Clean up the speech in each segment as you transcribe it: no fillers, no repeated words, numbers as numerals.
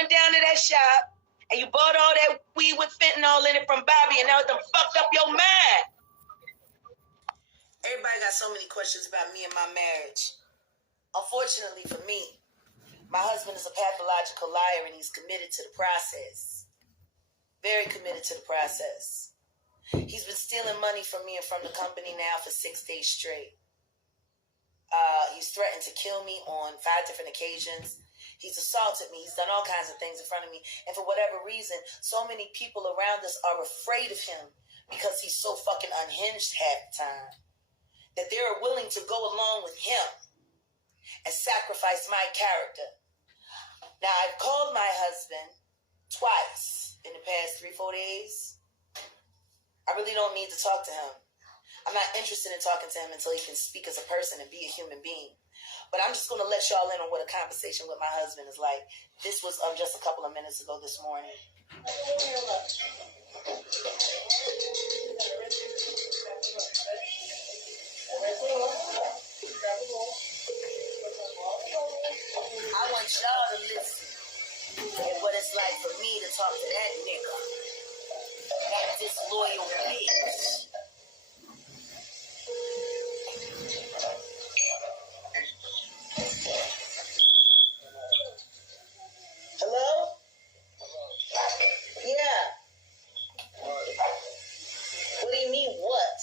went down to that shop and you bought all that weed with fentanyl in it from Bobby, and now it done fucked up your mind. Everybody got so many questions about me and my marriage. Unfortunately for me, my husband is a pathological liar and he's committed to the process. Very committed to the process. He's been stealing money from me and from the company now for 6 days straight. He's threatened to kill me on 5 different occasions. He's assaulted me. He's done all kinds of things in front of me. And for whatever reason, so many people around us are afraid of him because he's so fucking unhinged half the time that they're willing to go along with him and sacrifice my character. Now, I've called my husband twice in the past 3-4 days. I really don't need to talk to him. I'm not interested in talking to him until he can speak as a person and be a human being. But I'm just going to let y'all in on what a conversation with my husband is like. This was just a couple of minutes ago this morning. I want y'all to listen at what it's like for me to talk to that nigga. That disloyal bitch. Hello? Yeah. What do you mean, what?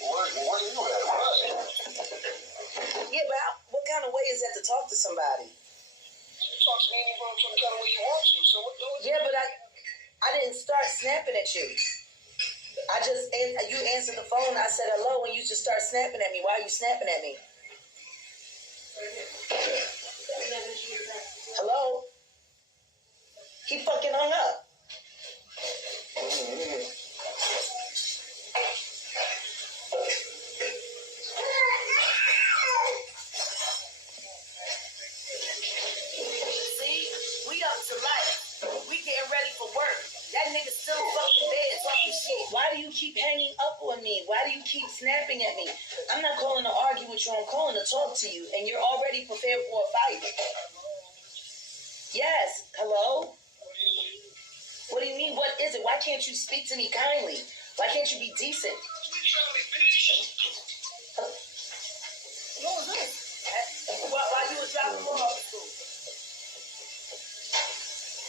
Where are you at? Yeah, but what kind of way is that to talk to somebody? You talk to me some kind of way you want to. So what? Yeah, but I didn't start snapping at you. You answered the phone. I said hello, and you just start snapping at me. Why are you snapping at me? Hello? He fucking hung up. See, we up to life. We getting ready for work. That nigga still fucking bed talking shit. Why do you keep hanging up on me? Why do you keep snapping at me? I'm not calling to argue with you. I'm calling to talk to you. And you're already prepared for a fight. Yes. Hello? What do you mean? What is it? Why can't you speak to me kindly? Why can't you be decent? What was this? While you were dropping me off school.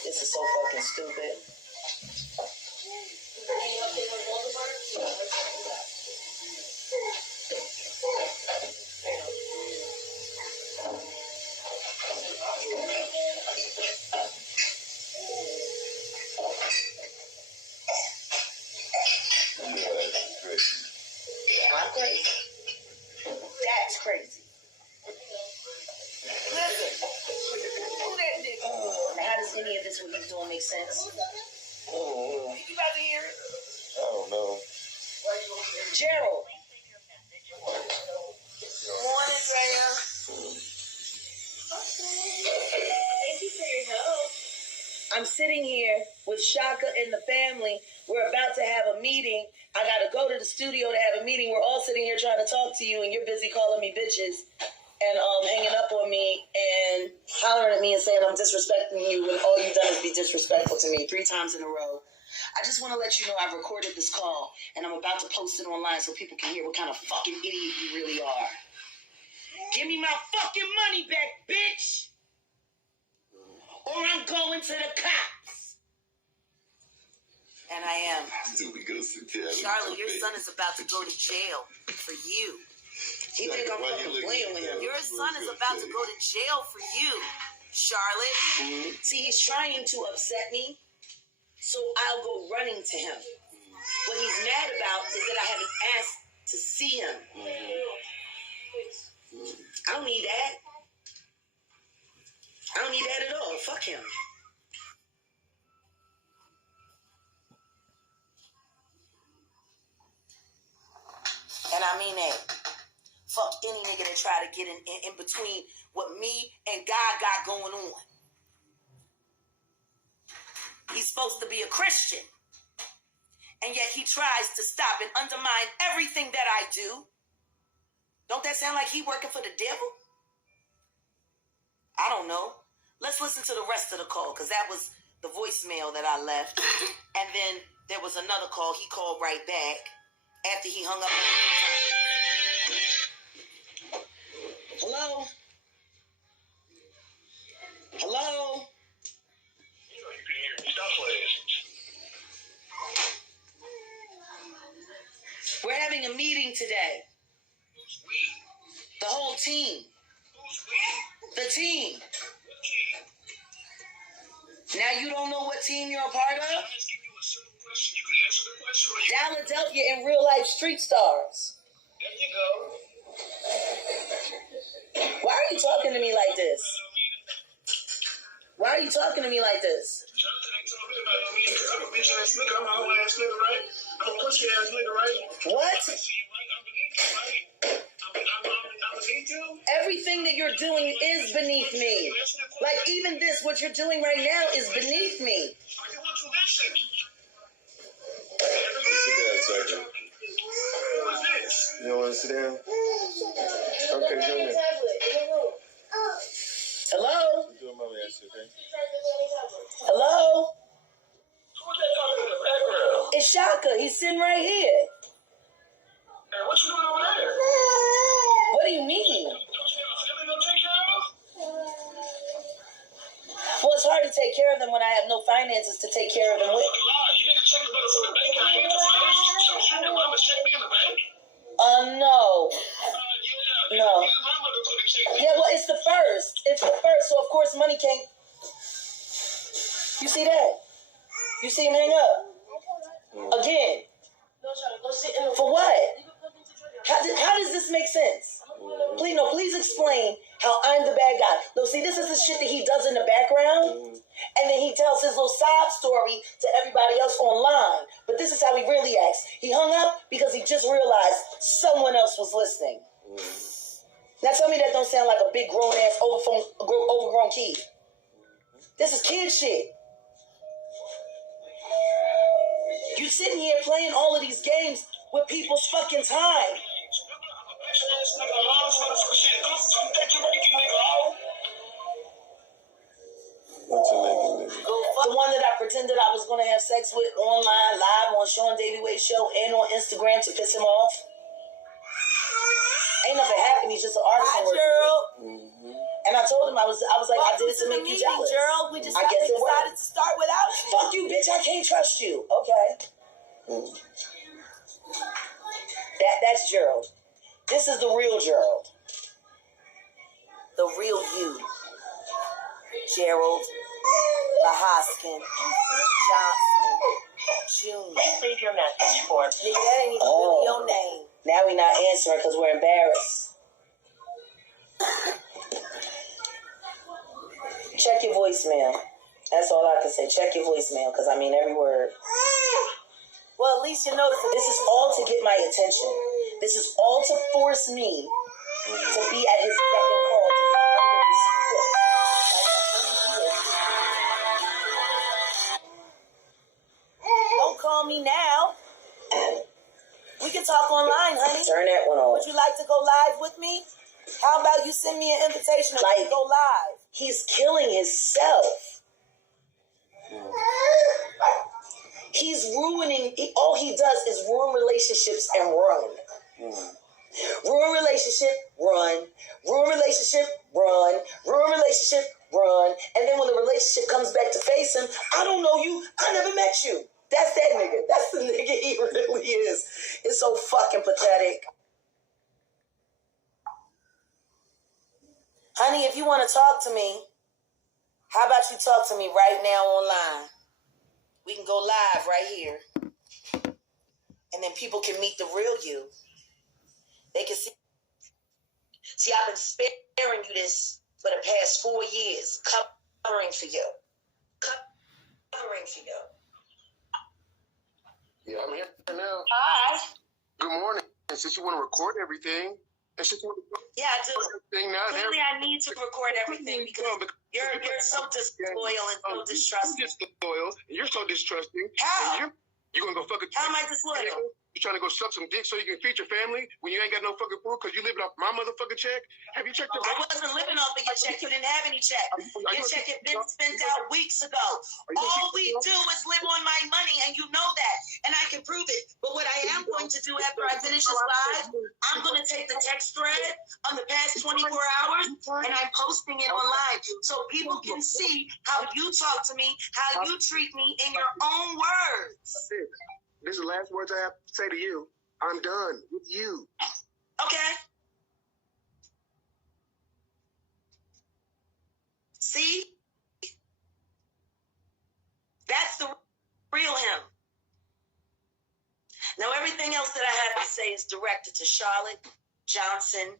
This is so fucking stupid. I'm crazy. That's crazy. Listen, who that nigga? Now, how does any of this what he's doing make sense? You about to hear it? I don't know. Gerald. Morning, Drea. Thank you for your help. I'm sitting here with Shaka and the family. We're about to have a meeting. I got to go to the studio to have a meeting. We're all sitting here trying to talk to you, and you're busy calling me bitches and hanging up on me and hollering at me and saying I'm disrespecting you when all you've done is be disrespectful to me 3 times in a row. I just want to let you know I've recorded this call, and I'm about to post it online so people can hear what kind of fucking idiot you really are. Give me my fucking money back, bitch! Or I'm going to the cops. And I am. Charlotte, your son is about to go to jail for you. He think I'm fucking playing with him. Your son is about to go to jail for you, Charlotte. See, he's trying to upset me, so I'll go running to him. What he's mad about is that I haven't asked to see him. I don't need that. I don't need that at all. Fuck him. And I mean that. Fuck any nigga that try to get in between what me and God got going on. He's supposed to be a Christian. And yet he tries to stop and undermine everything that I do. Don't that sound like he working for the devil? I don't know. Let's listen to the rest of the call, because that was the voicemail that I left. And then there was another call. He called right back after he hung up. Hello? Hello? You know you can hear me. Stop playing. We're having a meeting today. Who's we? The whole team. Who's we? The team. What team? Now you don't know what team you're a part of? I'm asking you a simple question. You can answer the question or you... Philadelphia and real life street stars. There you go. Why are you talking to me like this? Why are you talking to me like this? Jonathan ain't told me about no meeting because I'm a bitch ass nigga. I'm a hoe ass nigga, right? I'm a pussy ass nigga, right? What? See you, right? I'm beneath you, right? I'm beneath you? Everything that you're doing is beneath me. Like even this, what you're doing right now is beneath me. I can want to listen. Sit down, Sergeant. What's this? You don't want to sit down? Okay, go ahead. Hello? I'm doing my last, okay? Hello? Who's that talking in the background? It's Shaka. He's sitting right here. Hey, what you doing over there? What do you mean? Don't you have a family to take care of? Well, it's hard to take care of them when I have no finances to take care of them with. Lie. You need to check the motherfucking bank. I ain't the finest. So should your mama check me in the bank? No. Yeah. No. You my motherfucking check. Yeah, well, it's the first. It's the first, so of course money can't. You see that? You see him hang up? Again. For what? How does this make sense? Please explain how I'm the bad guy. No, see, this is the shit that he does in the background, and then he tells his little sob story to everybody else online. But this is how he really acts. He hung up because he just realized someone else was listening. Now tell me that don't sound like a big grown-ass overgrown kid. This is kid shit. You sitting here playing all of these games with people's fucking time. What's a nigga? The one that I pretended I was going to have sex with online, live on Sean Davy Way show and on Instagram to piss him off. Ain't nothing happened. He's just an artist. Hi, Gerald. And I told him I was like, I did it to Welcome make you the meeting, jealous. Gerald. We just I guess it decided worked. to start without you. Fuck you, bitch. I can't trust you. Okay. That's Gerald. This is the real Gerald. The real you. Gerald Lahoskin Johnson Jr. Please leave your message for Nigga, that ain't even really your name. Now we not answering because we're embarrassed. Check your voicemail. That's all I can say. Check your voicemail because I mean every word. Well, at least you notice that This is all to get my attention. This is all to force me to be at his beck and call, to be under his foot. Don't call me now. We can talk online, honey. Turn that one on. Would you like to go live with me? How about you send me an invitation and we can go live? He's killing himself. He's ruining, all he does is ruin relationships and run. Ruin relationship, run. Ruin relationship, run. Ruin relationship, run. And then when the relationship comes back to face him, I don't know you, I never met you. That's that nigga. That's the nigga he really is. It's so fucking pathetic. Honey, if you want to talk to me, how about you talk to me right now online? We can go live right here. And then people can meet the real you. They can see. See, I've been sparing you this for the past 4 years. Covering for you. Covering for you. Yeah, I'm here now. Hi. Good morning. And since you want to record everything, and since you want to record Yeah, I do. everything now, Clearly, I need to record everything because you're so disloyal and so distrustful. You're disloyal. You're so distrusting. How? You're gonna go fuck a How am I disloyal? You trying to go suck some dick so you can feed your family when you ain't got no fucking food because you living off my motherfucking check? Have you checked your I wasn't living off of your check. You didn't have any check. Your check had been spent out weeks ago. All we do is live on my money, and you know that. And I can prove it. But what I am going to do after I finish this live, I'm going to take the text thread of the past 24 hours, and I'm posting it online so people can see how you talk to me, how you treat me in your own words. This is the last words I have to say to you. I'm done with you. Okay. See? That's the real him. Now, everything else that I have to say is directed to Charlotte Johnson,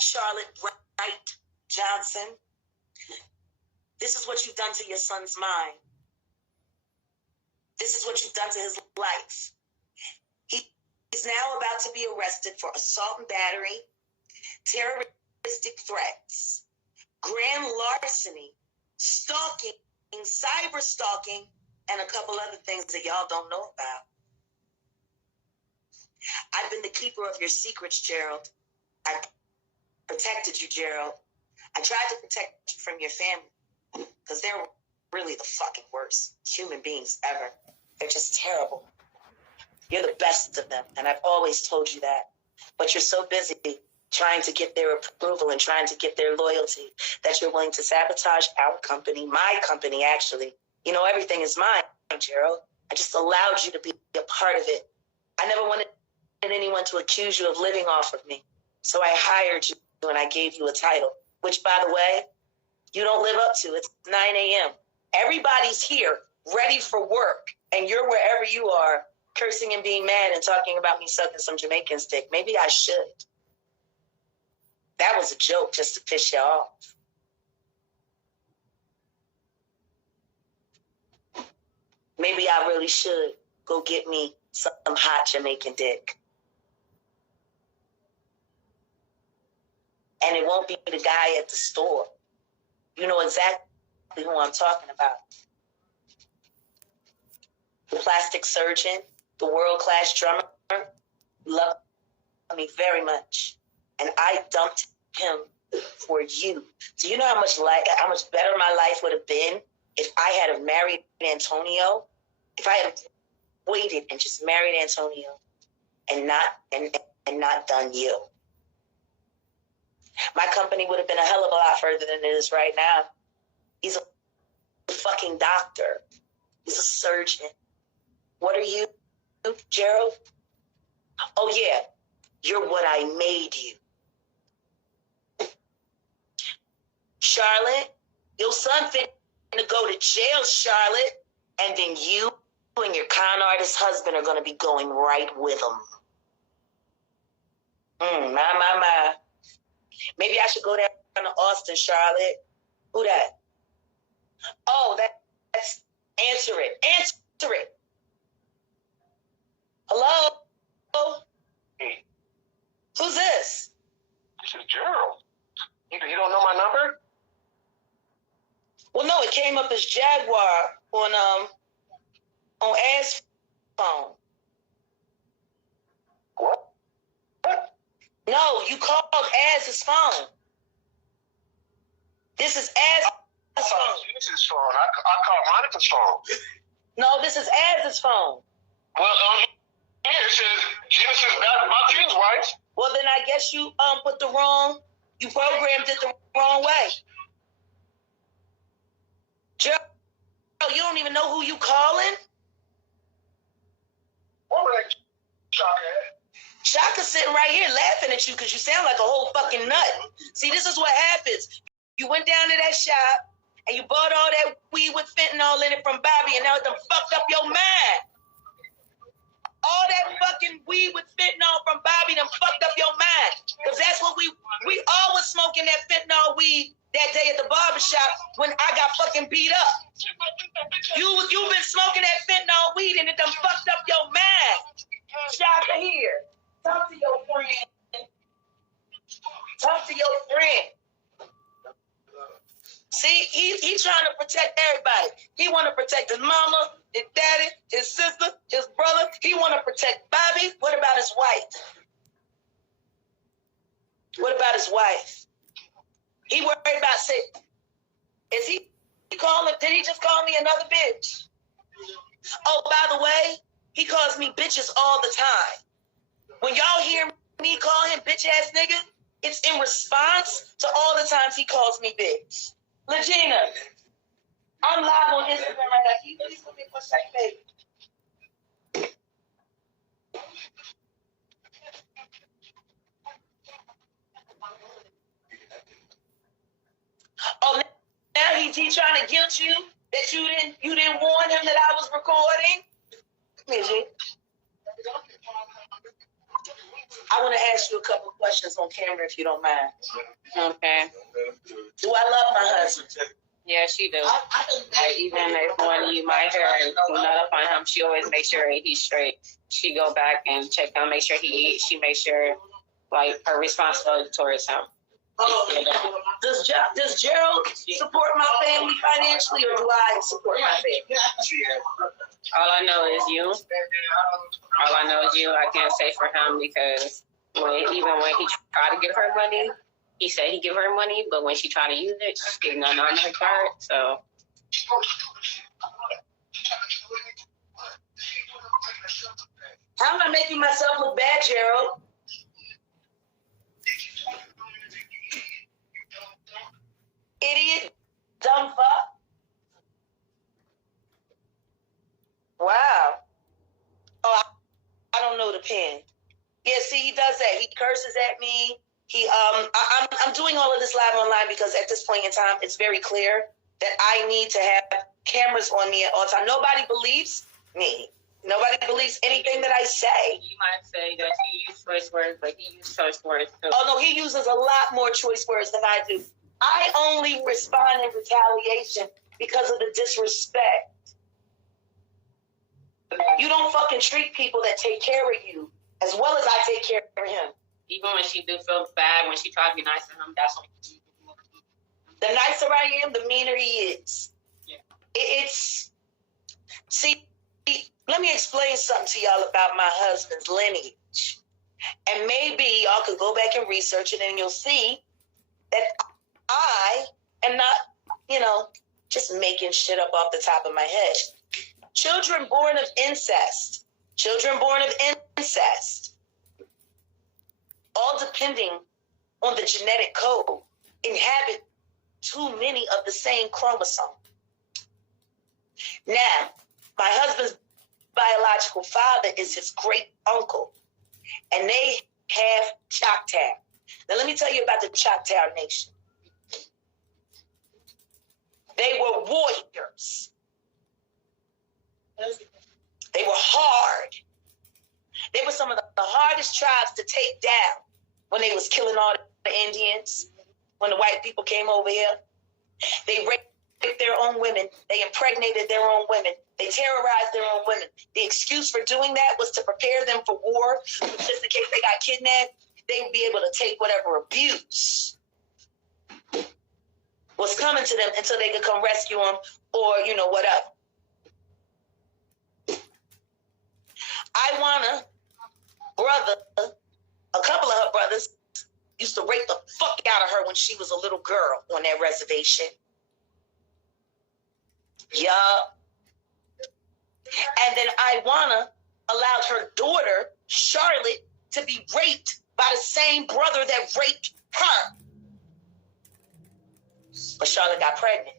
Charlotte Wright Johnson. This is what you've done to your son's mind. This is what you've done to his life. He's now about to be arrested for assault and battery, terroristic threats, grand larceny, stalking, cyber stalking, and a couple other things that y'all don't know about. I've been the keeper of your secrets, Gerald. I protected you, Gerald. I tried to protect you from your family because they're really the fucking worst human beings ever. They're just terrible. You're the best of them, and I've always told you that. But you're so busy trying to get their approval and trying to get their loyalty that you're willing to sabotage our company, my company, actually. You know, everything is mine, Gerald. I just allowed you to be a part of it. I never wanted anyone to accuse you of living off of me. So I hired you and I gave you a title, which, by the way, you don't live up to. It's 9 a.m. Everybody's here, ready for work, and you're wherever you are, cursing and being mad and talking about me sucking some Jamaican stick. Maybe I should. That was a joke just to piss you off. Maybe I really should go get me some hot Jamaican dick. And it won't be the guy at the store. You know exactly who I'm talking about. The plastic surgeon, the world-class drummer, loved me very much. And I dumped him for you. Do you know how much better my life would have been if I had married Antonio? If I had waited and just married Antonio and not done you. My company would have been a hell of a lot further than it is right now. He's a fucking doctor. He's a surgeon. What are you, Gerald? Oh, yeah. You're what I made you. Charlotte, your son fit to go to jail, Charlotte. And then you and your con artist husband are going to be going right with him. My. Maybe I should go down to Austin, Charlotte. Who that? Oh, that's... Answer it. Answer it. Hello? Hey. Who's this? This is Gerald. You don't know my number? Well, no, it came up as Jaguar on Az's phone. What? No, you called Az's phone. This is Az's phone. Genesis' phone. I called Monica's phone. No, this is Az's phone. Well, here it says Genesis about Jen's wife. Well, then I guess you you programmed it the wrong way. Gerald, you don't even know who you calling? What was that Shaka at? Shaka's sitting right here laughing at you because you sound like a whole fucking nut. See, this is what happens. You went down to that shop and you bought all that weed with fentanyl in it from Bobby, and now it done fucked up your mind. All that fucking weed with fentanyl from Bobby done fucked up your mind. Because that's what we all was smoking that fentanyl weed that day at the barbershop when I got fucking beat up. You've been smoking that fentanyl weed and it done fucked up your mind. Shaka here. Talk to your friend. Talk to your friend. See, he's trying to protect everybody. He want to protect his mama, his daddy, his sister, his brother. He want to protect Bobby. What about his wife? What about his wife? He worried about saying, is he calling? Did he just call me another bitch? Oh, by the way, he calls me bitches all the time. When y'all hear me call him bitch ass nigga, it's in response to all the times he calls me bitch. Legina, I'm live on Instagram right now. Can you please put me for a second, baby? Oh, now he trying to guilt you that you didn't warn him that I was recording. Come here, G. I want to ask you a couple questions on camera if you don't mind. Okay. Do I love my husband? Yeah, she do. Like, even if when you might hear nut up on him, she always makes sure he's straight. She go back and check on, make sure he eats. She makes sure, like, her responsibility towards him. Does Gerald support my family financially, or do I support my family? All I know is you. All I know is you. I can't say for him because even when he tried to give her money, he said he give her money, but when she tried to use it, she did none on her card. So. How am I making myself look bad, Gerald? Idiot, dumb fuck. Wow. Oh, I don't know the pen. Yeah, see, he does that. He curses at me. I'm doing all of this live online because at this point in time, it's very clear that I need to have cameras on me at all times. Nobody believes me. Nobody believes anything that I say. You might say that you use choice words, but he uses choice words too. Oh, no, he uses a lot more choice words than I do. I only respond in retaliation because of the disrespect. You don't fucking treat people that take care of you as well as I take care of him. Even when she do feel bad, when she tries to be nice to him, that's when the nicer I am, the meaner he is. Yeah. See, let me explain something to y'all about my husband's lineage. And maybe y'all could go back and research it and you'll see that I am not, just making shit up off the top of my head. Children born of incest, all depending on the genetic code, inhabit too many of the same chromosome. Now, my husband's biological father is his great uncle, and they have Choctaw. Now, let me tell you about the Choctaw Nation. They were warriors. They were hard. They were some of the hardest tribes to take down when they was killing all the Indians, when the white people came over here. They raped their own women. They impregnated their own women. They terrorized their own women. The excuse for doing that was to prepare them for war, just in case they got kidnapped. They would be able to take whatever abuse was coming to them until they could come rescue them or, whatever. Iwana, brother, a couple of her brothers used to rape the fuck out of her when she was a little girl on that reservation. Yup. And then Iwana allowed her daughter, Charlotte, to be raped by the same brother that raped her. But Charlotte got pregnant.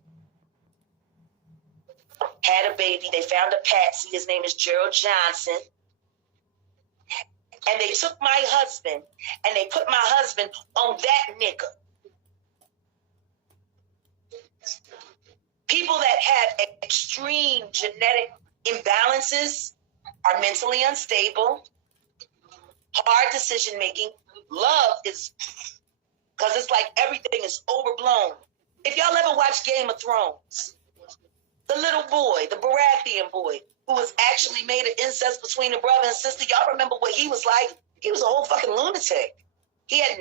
Had a baby. They found a patsy. His name is Gerald Johnson. And they took my husband and they put my husband on that nigga. People that have extreme genetic imbalances are mentally unstable, hard decision making. Love is, because it's like everything is overblown. If y'all ever watch Game of Thrones, the little boy, the Baratheon boy, who was actually made an incest between a brother and sister, y'all remember what he was like? He was a whole fucking lunatic. He had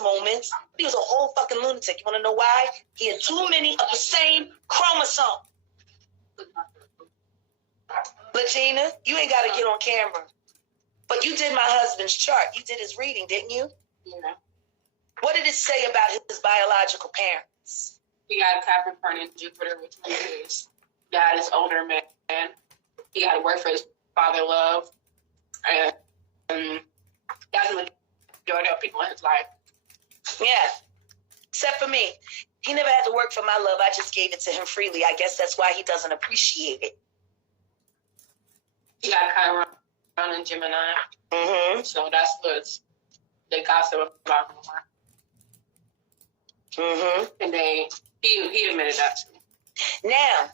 moments. He was a whole fucking lunatic. You want to know why? He had too many of the same chromosome. But Gina, you ain't got to get on camera. But you did my husband's chart. You did his reading, didn't you? Yeah. What did it say about his biological parents? He got a Capricorn in Jupiter, which means his dad is older man. He got to work for his father love. And that's the majority of people in his life. Yeah. Except for me. He never had to work for my love. I just gave it to him freely. I guess that's why he doesn't appreciate it. He got Chiron in Gemini. Mm-hmm. So that's what they gossip about more. Mm-hmm. And he admitted that too. Now,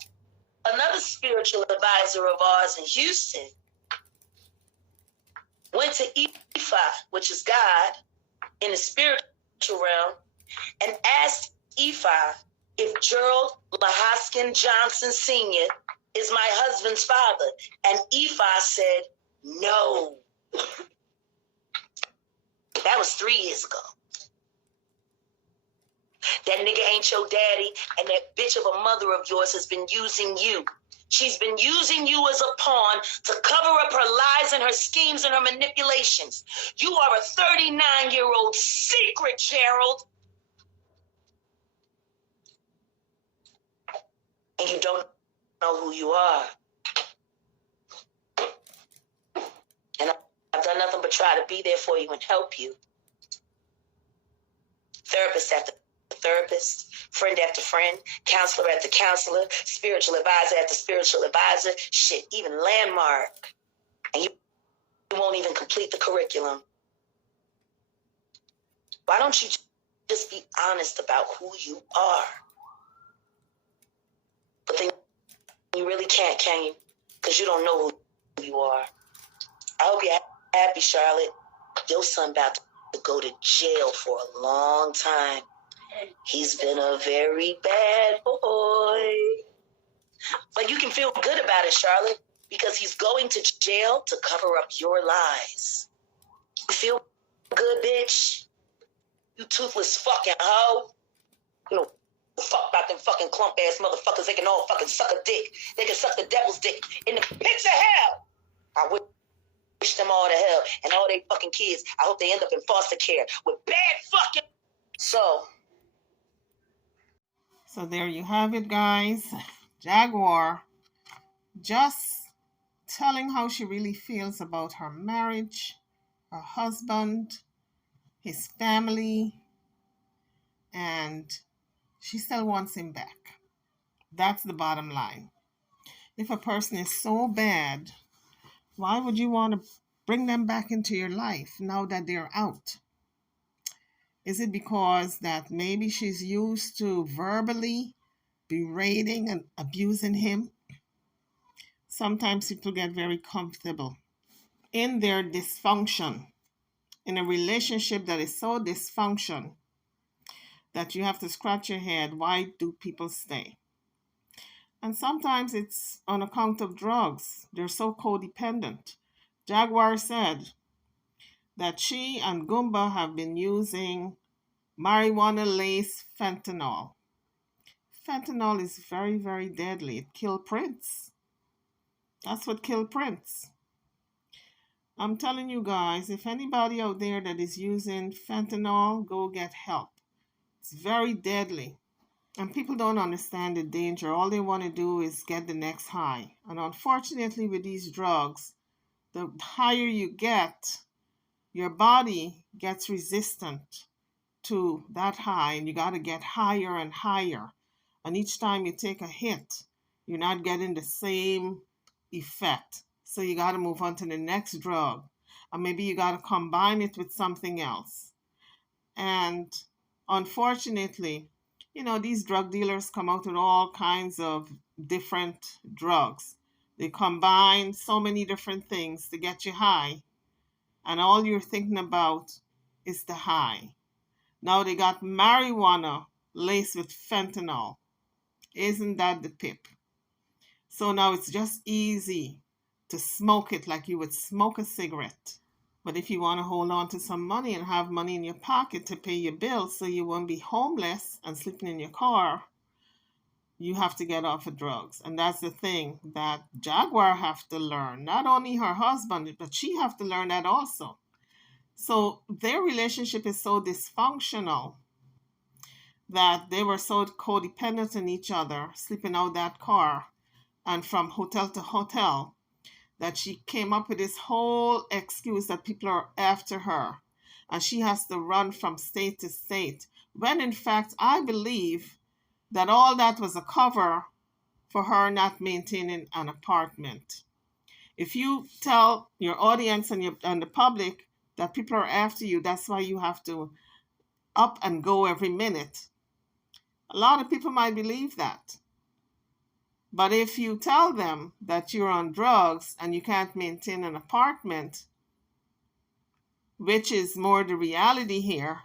another spiritual advisor of ours in Houston went to Ifa, which is God, in the spiritual realm, and asked Ifa if Gerald Lahoskin Johnson Sr. is my husband's father. And Ifa said, no. That was 3 years ago. That nigga ain't your daddy, and that bitch of a mother of yours has been using you. She's been using you as a pawn to cover up her lies and her schemes and her manipulations. You are a 39-year-old secret, Gerald. And you don't know who you are. And I've done nothing but try to be there for you and help you. Therapist after therapist, friend after friend, counselor after counselor, spiritual advisor after spiritual advisor, shit, even landmark. And you won't even complete the curriculum. Why don't you just be honest about who you are? But then you really can't, can you? Because you don't know who you are. I hope you're happy, Charlotte. Your son about to go to jail for a long time. He's been a very bad boy. But you can feel good about it, Charlotte, because he's going to jail to cover up your lies. You feel good, bitch? You toothless fucking hoe. You know, fuck about them fucking clump ass motherfuckers. They can all fucking suck a dick. They can suck the devil's dick in the pits of hell. I wish them all to hell. And all they fucking kids, I hope they end up in foster care with bad fucking... So there you have it, guys. Jaguar just telling how she really feels about her marriage, her husband, his family, and she still wants him back. That's the bottom line. If a person is so bad, why would you want to bring them back into your life now that they're out? Is it because that maybe she's used to verbally berating and abusing him? Sometimes people get very comfortable in their dysfunction, in a relationship that is so dysfunction that you have to scratch your head. Why do people stay? And sometimes it's on account of drugs. They're so codependent. Jaguar said that she and Goomba have been using marijuana-laced fentanyl. Fentanyl is very, very deadly. It killed Prince. That's what killed Prince. I'm telling you guys, if anybody out there that is using fentanyl, go get help. It's very deadly. And people don't understand the danger. All they want to do is get the next high. And unfortunately, with these drugs, the higher you get, your body gets resistant to that high. And you got to get higher and higher. And each time you take a hit, you're not getting the same effect. So you got to move on to the next drug. And maybe you got to combine it with something else. And unfortunately, you know, these drug dealers come out with all kinds of different drugs. They combine so many different things to get you high. And all you're thinking about is the high. Now they got marijuana laced with fentanyl. Isn't that the pip? So now it's just easy to smoke it like you would smoke a cigarette. But if you want to hold on to some money and have money in your pocket to pay your bills so you won't be homeless and sleeping in your car, you have to get off of drugs. And that's the thing that Jaguar have to learn. Not only her husband, but she have to learn that also. So their relationship is so dysfunctional that they were so codependent on each other, sleeping out that car and from hotel to hotel, that she came up with this whole excuse that people are after her and she has to run from state to state. When in fact, I believe that all that was a cover for her not maintaining an apartment. If you tell your audience and the public that people are after you, that's why you have to up and go every minute. A lot of people might believe that. But if you tell them that you're on drugs and you can't maintain an apartment, which is more the reality here,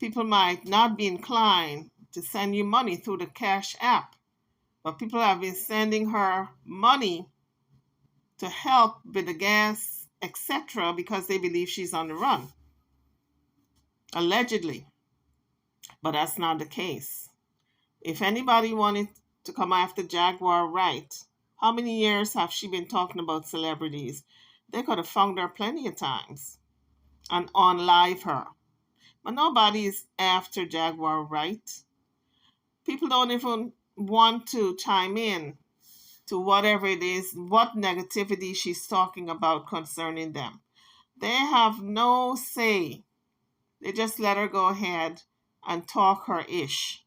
people might not be inclined to send you money through the Cash App. But people have been sending her money to help with the gas, etc., because they believe she's on the run. Allegedly. But that's not the case. If anybody wanted to come after Jaguar right, how many years have she been talking about celebrities? They could have found her plenty of times and unlive her. But nobody's after Jaguar right. People don't even want to chime in to whatever it is, what negativity she's talking about concerning them. They have no say. They just let her go ahead and talk her ish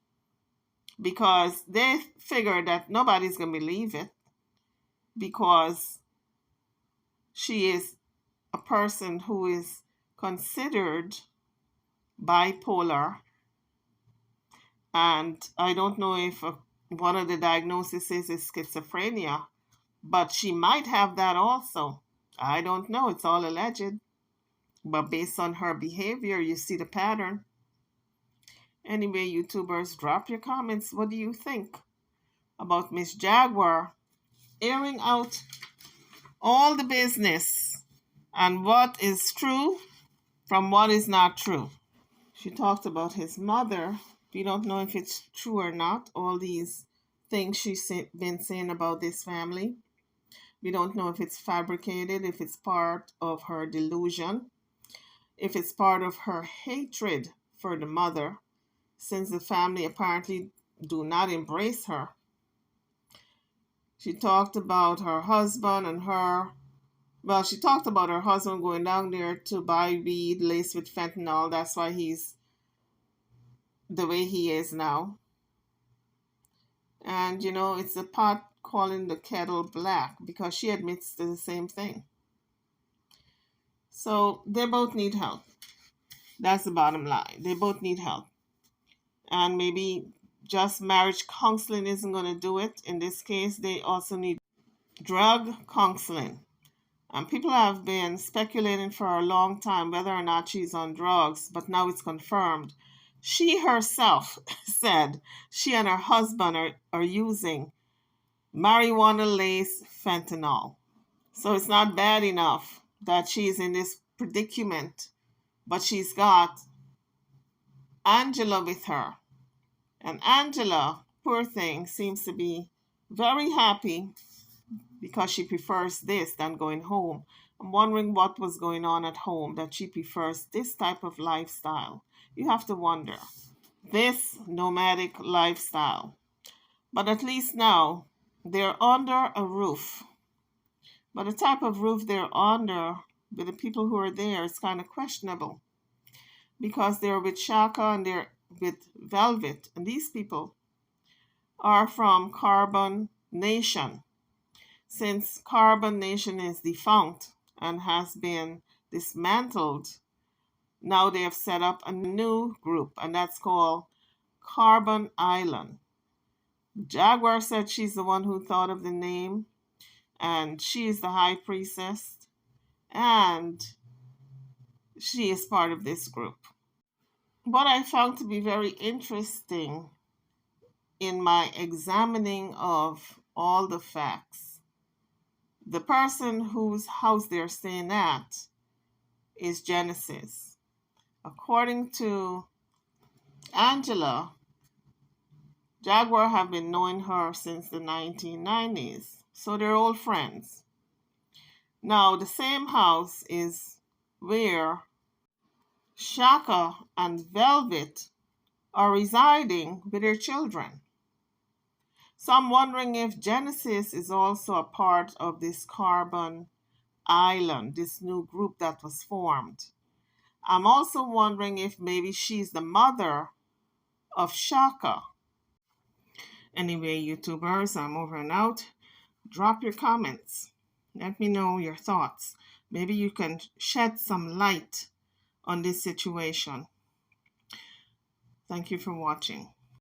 because they figure that nobody's going to believe it because she is a person who is considered bipolar. And I don't know if one of the diagnoses is schizophrenia, but she might have that also. I don't know. It's all alleged. But based on her behavior, you see the pattern. Anyway, YouTubers, drop your comments. What do you think about Miss Jaguar airing out all the business and what is true from what is not true? She talked about his mother. We don't know if it's true or not, all these things she's been saying about this family. We don't know if it's fabricated, if it's part of her delusion, if it's part of her hatred for the mother, since the family apparently do not embrace her. She talked about her husband and her, well, she talked about her husband going down there to buy weed laced with fentanyl. That's why he's the way he is now. And, you know, it's the pot calling the kettle black because she admits to the same thing. So they both need help. That's the bottom line. They both need help. And maybe just marriage counseling isn't going to do it. In this case, they also need drug counseling. And people have been speculating for a long time whether or not she's on drugs, but now it's confirmed. She herself said she and her husband are using marijuana-laced fentanyl. So it's not bad enough that she's in this predicament, but she's got Angela with her. And Angela, poor thing, seems to be very happy because she prefers this than going home. I'm wondering what was going on at home that she prefers this type of lifestyle. You have to wonder. This nomadic lifestyle. But at least now they're under a roof. But the type of roof they're under with the people who are there is kind of questionable because they're with Shaka and they're with Velvet. And these people are from Carbon Nation. Since Carbon Nation is defunct and has been dismantled, now they have set up a new group, and that's called Carbon Island. Jaguar said she's the one who thought of the name, and she is the high priestess, and she is part of this group. What I found to be very interesting in my examining of all the facts The person whose house they're staying at is Genesis. According to Angela, Jaguar have been knowing her since the 1990s, so they're old friends. Now, the same house is where Shaka and Velvet are residing with their children. So I'm wondering if Genesis is also a part of this Carbon Island, this new group that was formed. I'm also wondering if maybe she's the mother of Shaka. Anyway, YouTubers, I'm over and out. Drop your comments. Let me know your thoughts. Maybe you can shed some light on this situation. Thank you for watching.